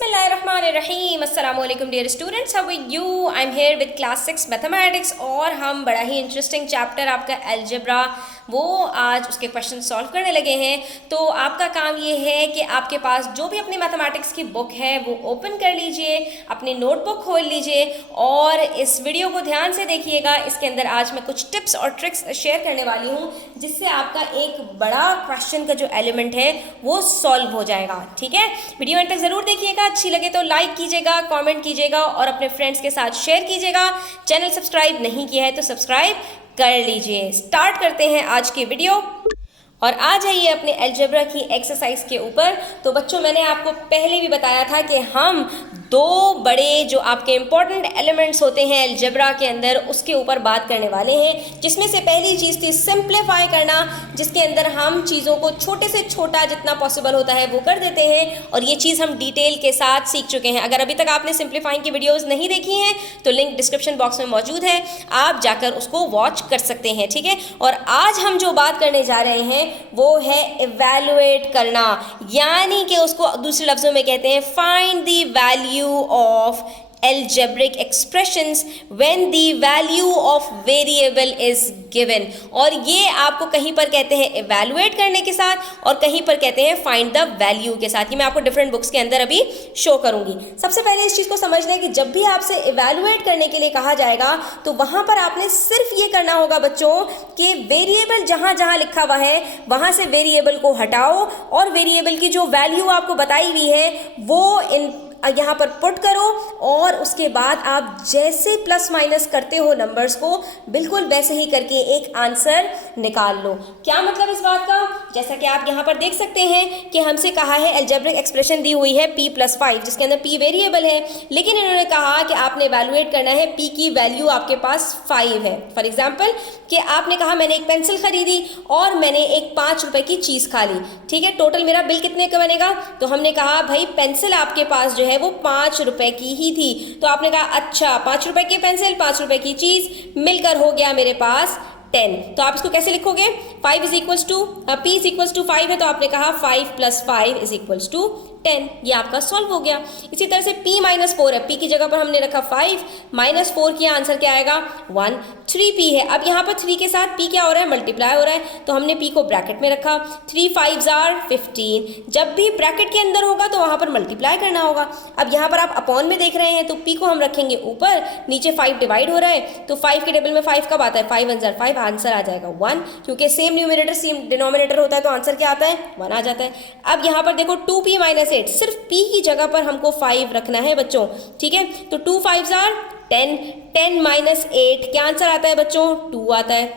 बिस्मिल्लाहिर्रहमानिर्रहीम। अस्सलामु अलैकुम dear students, how are you? I am here with class 6 mathematics और हम बड़ा ही इंटरेस्टिंग चैप्टर आपका अलजेब्रा वो आज उसके क्वेश्चन सॉल्व करने लगे हैं। तो आपका काम ये है कि आपके पास जो भी अपनी मैथमेटिक्स की बुक है वो ओपन कर लीजिए, अपनी नोटबुक खोल लीजिए और इस वीडियो को ध्यान से देखिएगा। इसके अंदर आज मैं कुछ टिप्स और ट्रिक्स शेयर करने वाली हूँ जिससे आपका एक बड़ा क्वेश्चन का जो एलिमेंट है वो सॉल्व हो जाएगा। ठीक है, वीडियो एंड तक ज़रूर देखिएगा। अच्छी लगे तो लाइक कीजिएगा, कमेंट कीजिएगा और अपने फ्रेंड्स के साथ शेयर कीजिएगा। चैनल सब्सक्राइब नहीं किया है तो सब्सक्राइब कर लीजिए। स्टार्ट करते हैं आज की वीडियो और आ जाइए अपने अलजेब्रा की एक्सरसाइज के ऊपर। तो बच्चों, मैंने आपको पहले भी बताया था कि हम दो बड़े जो आपके इंपॉर्टेंट एलिमेंट्स होते हैं अलजेब्रा के अंदर उसके ऊपर बात करने वाले हैं, जिसमें से पहली चीज़ थी सिंप्लीफाई करना, जिसके अंदर हम चीज़ों को छोटे से छोटा जितना पॉसिबल होता है वो कर देते हैं और ये चीज़ हम डिटेल के साथ सीख चुके हैं। अगर अभी तक आपने सिंप्लीफाइंग की वीडियोज़ नहीं देखी हैं तो लिंक डिस्क्रिप्शन बॉक्स में मौजूद है, आप जाकर उसको वॉच कर सकते हैं। ठीक है, और आज हम जो बात करने जा रहे हैं वो है इवैल्यूएट करना, यानी कि उसको दूसरे लफ्जों में कहते हैं find the value of algebraic expressions when the value of variable is given। और ये आपको कहीं पर कहते हैं evaluate करने के साथ और कहीं पर कहते हैं find the value के साथ। ये मैं आपको डिफरेंट बुक्स के अंदर अभी शो करूंगी। सबसे पहले इस चीज़ को समझ लें कि जब भी आपसे evaluate करने के लिए कहा जाएगा तो वहां पर आपने सिर्फ ये करना होगा बच्चों कि वेरिएबल जहां जहां लिखा हुआ है वहां से वेरिएबल को हटाओ और वेरिएबल की जो वैल्यू आपको बताई हुई है वो यहाँ पर पुट करो और उसके बाद आप जैसे प्लस माइनस करते हो नंबर्स को बिल्कुल वैसे ही करके एक आंसर निकाल लो। क्या मतलब इस बात का? जैसा कि आप यहाँ पर देख सकते हैं कि हमसे कहा है अलजेब्रिक एक्सप्रेशन दी हुई है p+5 जिसके अंदर p वेरिएबल है, लेकिन इन्होंने कहा कि आपने इवैल्यूएट करना है p की वैल्यू आपके पास 5 है। फॉर एग्जाम्पल कि आपने कहा मैंने एक पेंसिल खरीदी और मैंने एक 5 रुपए की चीज़ खा ली। ठीक है, टोटल मेरा बिल कितने का बनेगा? तो हमने कहा भाई पेंसिल आपके पास जो है वो 5 रुपए की ही थी, तो आपने कहा अच्छा 5 रुपए की पेंसिल 5 रुपए की चीज मिलकर हो गया मेरे पास 10। तो आप इसको कैसे लिखोगे? 5 is equals to p is equals to 5 है तो आपने कहा 5 + 5 इज इक्वल्स टू 10। ये आपका सॉल्व हो गया। इसी तरह से p - 4 है, p की जगह पर हमने रखा 5 - 4 किया, आंसर क्या आएगा 1। 3p है, अब यहाँ पर 3 के साथ p क्या हो रहा है? मल्टीप्लाई हो रहा है, तो हमने p को ब्रैकेट में रखा। 3 5s are 15, जब भी ब्रैकेट के अंदर होगा तो वहाँ पर मल्टीप्लाई करना होगा। अब यहाँ पर आप अपॉन में देख रहे हैं तो p को हम रखेंगे ऊपर, नीचे 5 डिवाइड हो रहा है तो 5 के टेबल में 5 कब आता है? 5 1s are 5, आंसर आ जाएगा 1, क्योंकि सेम न्यूमरेटर सेम डिनोमिनेटर होता है तो आंसर क्या आता है? 1 आ जाता है। अब यहाँ पर देखो 2p - 8, सिर्फ p की जगह पर हमको 5 रखना है बच्चों। ठीक है, तो 2 5s are 10, 10 - 8 क्या आंसर आता है बच्चों? 2 आता है।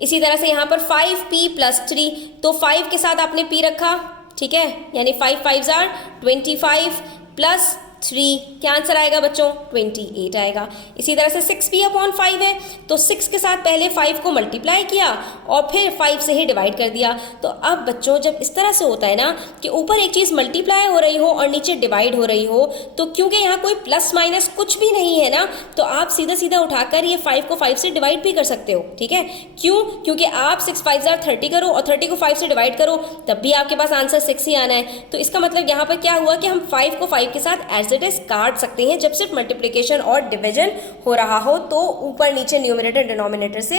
इसी तरह से यहाँ पर 5p + 3, तो 5 के साथ आपने p रखा। ठीक है, यानी 5 5s are 25 + 3 क्या आंसर आएगा बच्चों? 28 आएगा। इसी तरह से 6p/5 है तो 6 के साथ पहले 5 को मल्टीप्लाई किया और फिर 5 से ही डिवाइड कर दिया। तो अब बच्चों जब इस तरह से होता है ना कि ऊपर एक चीज़ मल्टीप्लाई हो रही हो और नीचे डिवाइड हो रही हो, तो क्योंकि यहाँ कोई प्लस माइनस कुछ भी नहीं है ना, तो आप सीधा सीधा उठाकर ये 5 को 5 से डिवाइड भी कर सकते हो। ठीक है, क्यों? क्योंकि आप 6 5s are 30 करो और 30 को 5 से डिवाइड करो तब भी आपके पास आंसर 6 ही आना है। तो इसका मतलब यहाँ पर क्या हुआ कि हम 5 को 5 के साथ एज इट इज काट सकते हैं जब सिर्फ मल्टीप्लिकेशन और डिवीजन हो रहा हो, तो ऊपर नीचे न्यूमरेटर डिनोमिनेटर से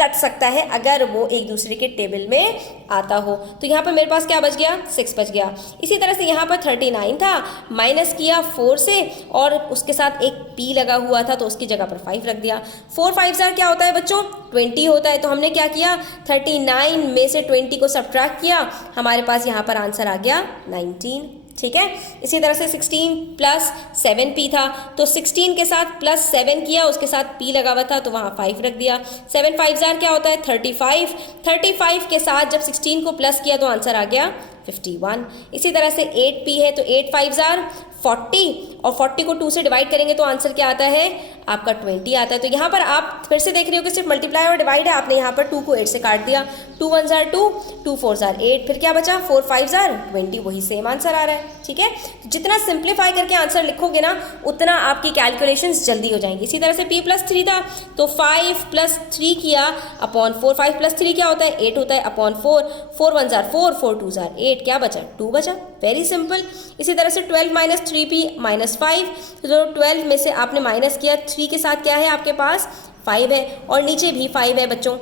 कट सकता है अगर वो एक दूसरे के टेबल में आता हो। तो यहाँ पर मेरे पास क्या बच गया? 6 बच गया। इसी तरह से यहाँ पर 39 था, माइनस किया 4 से और उसके साथ एक p लगा हुआ था तो उसकी जगह पर 5 रख दिया। 4 5s are क्या होता है बच्चों? 20 होता है। तो हमने क्या किया? 39 में से 20 को सब्ट्रैक्ट किया, हमारे पास यहाँ पर आंसर आ गया 19। ठीक है, इसी तरह से 16 + 7p था तो 16 के साथ +7 किया, उसके साथ p लगा हुआ था तो वहाँ 5 रख दिया। 7 5s are क्या होता है? 35, 35 के साथ जब 16 को प्लस किया तो आंसर आ गया 51। इसी तरह से 8p है तो 8 5s are 40 और 40 को 2 से डिवाइड करेंगे तो आंसर क्या आता है? आपका 20 आता है। तो यहाँ पर आप फिर से देख रहे हो कि सिर्फ मल्टीप्लाई और डिवाइड है, आपने यहाँ पर 2 को 8 से काट दिया, 2 1 जार 2, 2 4 जार 8, फिर क्या बचा 4 5 जार 20, वही सेम आंसर आ रहा है। ठीक है, तो जितना सिंप्लीफाई करके आंसर लिखोगे ना उतना आपकी कैलकुलेशंस जल्दी हो जाएंगी। इसी तरह से p + 3 था तो 5 + 3 किया अपॉन 4, 5 + 3 क्या होता है 8 होता है अपॉन 4, 4 1 जार 4, 4 2 जार 8, क्या बचा 2 बचा, वेरी सिंपल। इसी तरह से 12 - 3p - 5, तो 12 में से आपने माइनस किया, 3 के साथ क्या है आपके पास 5 है और नीचे भी 5 है बच्चों।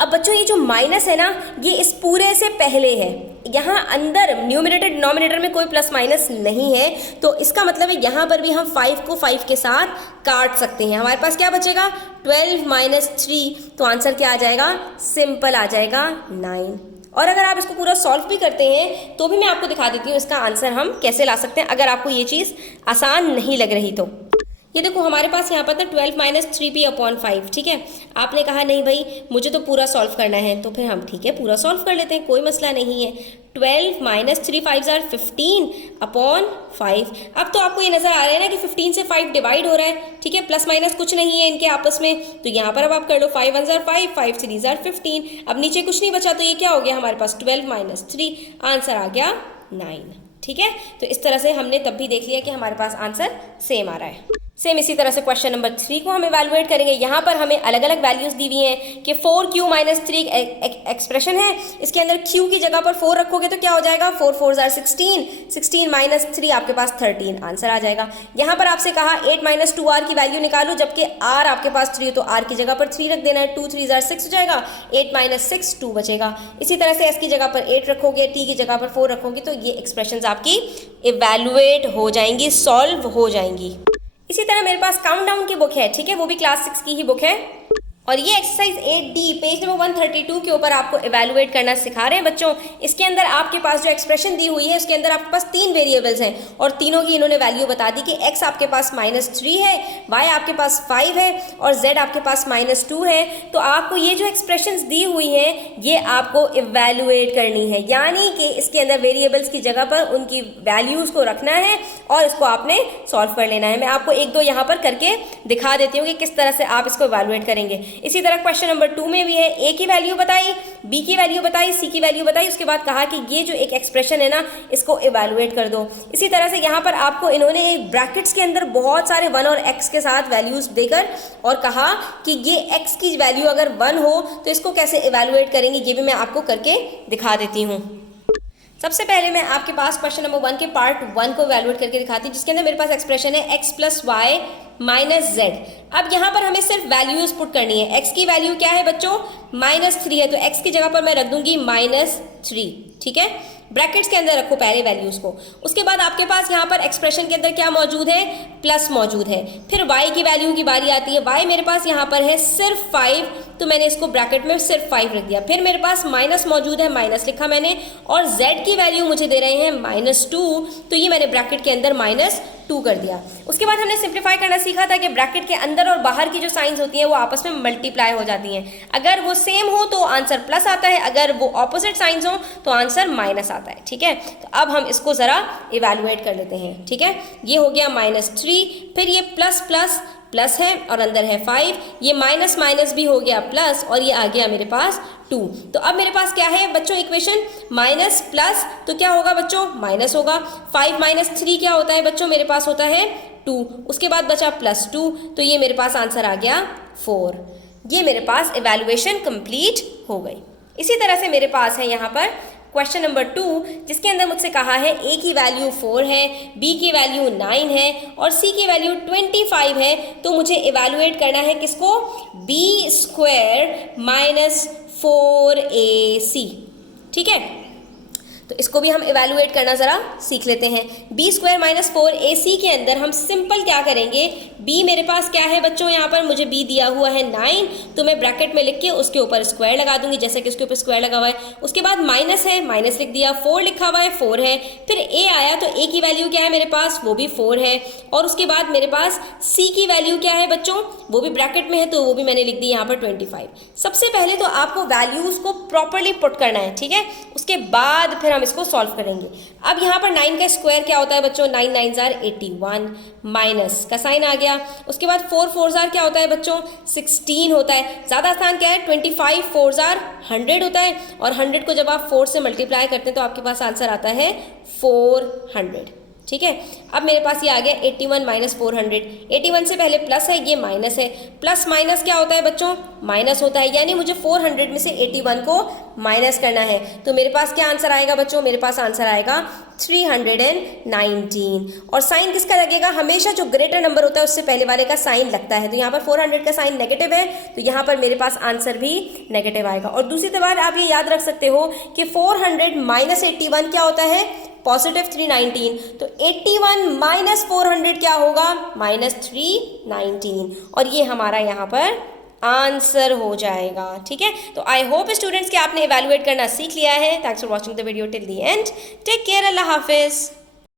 अब बच्चों ये जो माइनस है ना ये इस पूरे से पहले है, यहाँ अंदर न्यूमरेटर डिनोमिनेटर में कोई प्लस माइनस नहीं है, तो इसका मतलब है यहाँ पर भी हम 5 को 5 के साथ काट सकते हैं। हमारे पास क्या बचेगा 12 - 3, तो आंसर क्या आ जाएगा, सिंपल आ जाएगा 9। और अगर आप इसको पूरा सॉल्व भी करते हैं तो भी मैं आपको दिखा देती हूँ इसका आंसर हम कैसे ला सकते हैं, अगर आपको ये चीज़ आसान नहीं लग रही तो। ये देखो हमारे पास यहाँ पर था 12 - 3p अपॉन 5, ठीक है। आपने कहा नहीं भाई मुझे तो पूरा सॉल्व करना है, तो फिर हम ठीक है पूरा सॉल्व कर लेते हैं, कोई मसला नहीं है। 12 - 3 5 जार 15 अपॉन 5। अब तो आपको ये नज़र आ रहा है ना कि 15 से 5 डिवाइड हो रहा है, ठीक है, प्लस माइनस कुछ नहीं है इनके आपस में, तो यहाँ पर अब आप कर लो 5 1 जार 5, 5 3 जार 15, अब नीचे कुछ नहीं बचा, तो ये क्या हो गया हमारे पास 12 - 3, आंसर आ गया 9। ठीक है, तो इस तरह से हमने तब भी देख लिया कि हमारे पास आंसर सेम आ रहा है। सेम इसी तरह से क्वेश्चन नंबर 3 को हम इवैल्यूएट करेंगे। यहाँ पर हमें अलग अलग वैल्यूज दी हुई हैं कि 4q - 3 एक्सप्रेशन है, इसके अंदर q की जगह पर 4 रखोगे तो क्या हो जाएगा 4 4 जार 16, 16 - 3 आपके पास 13, आंसर आ जाएगा। यहाँ पर आपसे कहा 8 - 2r की वैल्यू निकालो, जबकि r आपके पास 3 है तो r की जगह पर 3 रख देना है, 2 3 जार 6 हो जाएगा, 8 - 6 2 बचेगा। इसी तरह से s की जगह पर 8 रखोगे, t की जगह पर 4 रखोगे, तो ये एक्सप्रेशन आपकी इवैल्यूएट हो जाएंगी, सॉल्व हो जाएंगी। इसी तरह मेरे पास काउंटडाउन की बुक है, ठीक है, वो भी क्लास 6 की ही बुक है, और ये एक्सरसाइज 8D पेज नंबर 132 के ऊपर आपको इवैल्यूएट करना सिखा रहे हैं बच्चों। इसके अंदर आपके पास जो एक्सप्रेशन दी हुई है उसके अंदर आपके पास 3 वेरिएबल्स हैं और तीनों की इन्होंने वैल्यू बता दी कि x आपके पास -3 है, y आपके पास 5 है और z आपके पास -2 है। तो आपको ये जो एक्सप्रेशंस दी हुई हैं ये आपको इवैल्यूएट करनी है, यानी कि इसके अंदर वेरिएबल्स की जगह पर उनकी वैल्यूज़ को रखना है और इसको आपने सॉल्व कर लेना है। मैं आपको एक दो यहाँ पर करके दिखा देती हूँ कि किस तरह से आप इसको इवैल्यूएट करेंगे। इसी तरह क्वेश्चन नंबर 2 में भी है, a की वैल्यू बताई, b की वैल्यू बताई, c की वैल्यू बताई, उसके बाद कहा कि ये जो एक एक्सप्रेशन है ना इसको इवैल्यूएट कर दो। इसी तरह से यहाँ पर आपको इन्होंने ब्रैकेट्स के अंदर बहुत सारे 1 और x के साथ वैल्यूज देकर और कहा कि ये x की वैल्यू अगर 1 हो तो इसको कैसे इवैल्यूएट करेंगे, ये भी मैं आपको करके दिखा देती हूँ। सबसे पहले मैं आपके पास क्वेश्चन नंबर 1 के पार्ट 1 को इवैल्यूएट करके दिखाती हूँ, जिसके अंदर मेरे पास एक्सप्रेशन है x + y - z। अब यहाँ पर हमें सिर्फ वैल्यूज पुट करनी है। x की वैल्यू क्या है बच्चों -3 है, तो x की जगह पर मैं रख दूंगी -3, ठीक है, ब्रैकेट्स के अंदर रखो पहले वैल्यूज को। उसके बाद आपके पास यहाँ पर एक्सप्रेशन के अंदर क्या मौजूद है, प्लस मौजूद है। फिर y की वैल्यू की बारी आती है, y मेरे पास यहाँ पर है सिर्फ 5, तो मैंने इसको ब्रैकेट में सिर्फ 5 रख दिया। फिर मेरे पास माइनस मौजूद है, माइनस लिखा मैंने, और z की वैल्यू मुझे दे रहे हैं -2, तो ये मैंने ब्रैकेट के अंदर -2 कर दिया। उसके बाद हमने सिंप्लीफाई करना सीखा था कि ब्रैकेट के अंदर और बाहर की जो साइंस होती हैं वो आपस में मल्टीप्लाई हो जाती हैं। अगर वो सेम हो तो आंसर प्लस आता है, अगर वो ऑपोजिट साइंस हो तो आंसर माइनस आता है, ठीक है। तो अब हम इसको ज़रा इवैल्यूएट कर लेते हैं, ठीक है। ये हो गया -3, फिर ये प्लस प्लस प्लस है और अंदर है 5, ये माइनस माइनस भी हो गया प्लस और ये आ गया मेरे पास 2। तो अब मेरे पास क्या है बच्चों इक्वेशन, माइनस प्लस तो क्या होगा बच्चों माइनस होगा, 5 - 3 क्या होता है बच्चों मेरे पास होता है 2, उसके बाद बचा +2, तो ये मेरे पास आंसर आ गया 4। ये मेरे पास इवैल्यूएशन कंप्लीट हो गई। इसी तरह से मेरे पास है यहाँ पर क्वेश्चन नंबर 2, जिसके अंदर मुझसे कहा है a की वैल्यू 4 है, b की वैल्यू 9 है और c की वैल्यू 25 है। तो मुझे इवैल्यूएट करना है किसको, b² - 4ac, ठीक है। तो इसको भी हम इवैल्यूएट करना ज़रा सीख लेते हैं। b² - 4ac के अंदर हम सिंपल क्या करेंगे, b मेरे पास क्या है बच्चों, यहाँ पर मुझे b दिया हुआ है 9, तो मैं ब्रैकेट में लिख के उसके ऊपर स्क्वायर लगा दूंगी, जैसे कि उसके ऊपर स्क्वायर लगा हुआ है। उसके बाद माइनस है, माइनस लिख दिया, 4 लिखा हुआ है 4 है, फिर a आया तो a की वैल्यू क्या है मेरे पास, वो भी 4 है, और उसके बाद मेरे पास c की वैल्यू क्या है बच्चों, वो भी ब्रैकेट में है, तो वो भी मैंने लिख दी यहाँ पर 25। सबसे पहले तो आपको वैल्यूज़ को प्रॉपरली पुट करना है, ठीक है, उसके बाद फिर हम हम इसको सॉल्व करेंगे। अब यहाँ पर 9 का स्क्वायर क्या होता है बच्चों, 9 9 जार 81, माइनस का साइन आ गया। उसके बाद 4 4 जार क्या होता है बच्चों, 16 होता है। ज़्यादा आसान क्या है, 25 4 जार 100 होता है, और 100 को जब आप 4 से मल्टीप्लाई करते हैं तो आपके पास आंसर आता है 400। ठीक है, अब मेरे पास ये आ गया 81 माइनस 400। 81 से पहले प्लस है, ये माइनस है। प्लस माइनस क्या होता है बच्चों, माइनस होता है, यानी मुझे 400 में से 81 को माइनस करना है। तो मेरे पास क्या आंसर आएगा बच्चों, मेरे पास आंसर आएगा 319। और साइन किसका लगेगा, हमेशा जो ग्रेटर नंबर होता है उससे पहले वाले का साइन लगता है। तो यहाँ पर 400 का साइन नेगेटिव है, तो यहाँ पर मेरे पास आंसर भी नेगेटिव आएगा। और दूसरी बात आप ये याद रख सकते हो कि 400 माइनस 81 क्या होता है, पॉजिटिव 319। तो 81 माइनस 400 क्या होगा, माइनस 319, और ये हमारा यहाँ पर आंसर हो जाएगा। ठीक है, तो आई होप स्टूडेंट्स कि आपने इवैल्यूएट करना सीख लिया है। Thanks for watching the video till the end. Take care, अल्लाह हाफिज।